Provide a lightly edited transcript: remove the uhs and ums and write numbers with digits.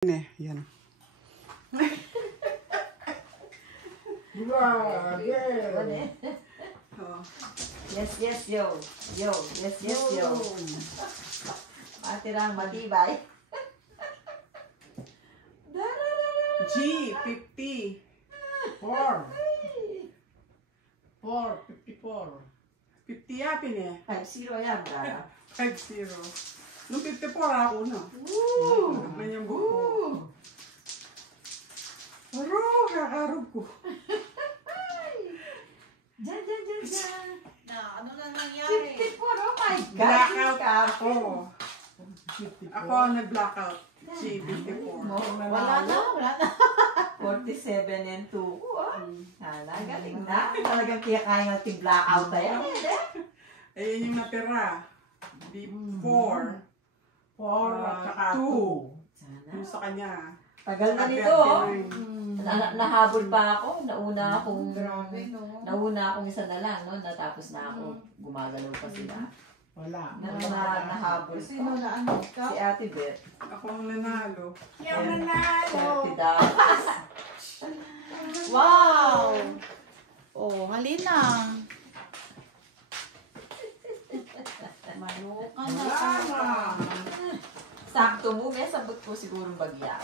Yan. Oh. Yes, yes, yo. Yo, yes, yes, yo. Matirang matibay. G, 50. 54. 50 yapin eh. 5-0 yan, Dara. 5-0. Nung 54 ako na. Woo! Naman yung buko. Aro, kakarog ko. Diyan, diyan, diyan, diyan. Ano na nangyari? 54, oh my God. Blackout ako. 54. Ako nag-blackout. G, 54. Wala na, wala na. 47 and 2. Hala, galing na. Talagang kaya natin blackout na yan. Ayun yung natira. B4. 4 at saka 2. Sana. Yung sa kanya. Tagal na nito, oh. Nahabol pa ako. Nauna akong isa na lang, no? Natapos na ako. Gumagalaw pa sila. Wala. Nahabol Sino pa. na ano? Ikaw? Si Ate Beth. Ako ang nanalo. $30. Wow! Oh, halina. Maluka na. Wala na. Sakto mo, may sabot ko siguro bagya.